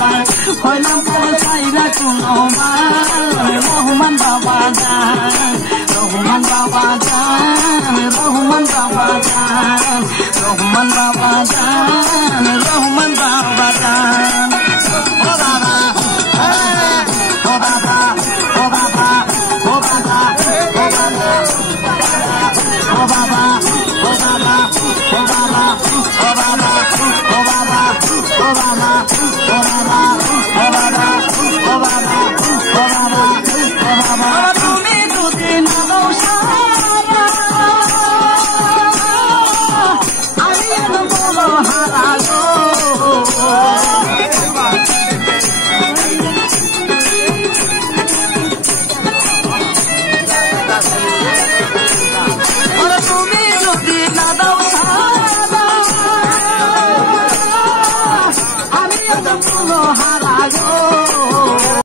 যায় হইলাম পর সাইরা কোনো রহমান বাবা যান রহমান বাবা যান রহমান বাবা যান রহমান বাবা যান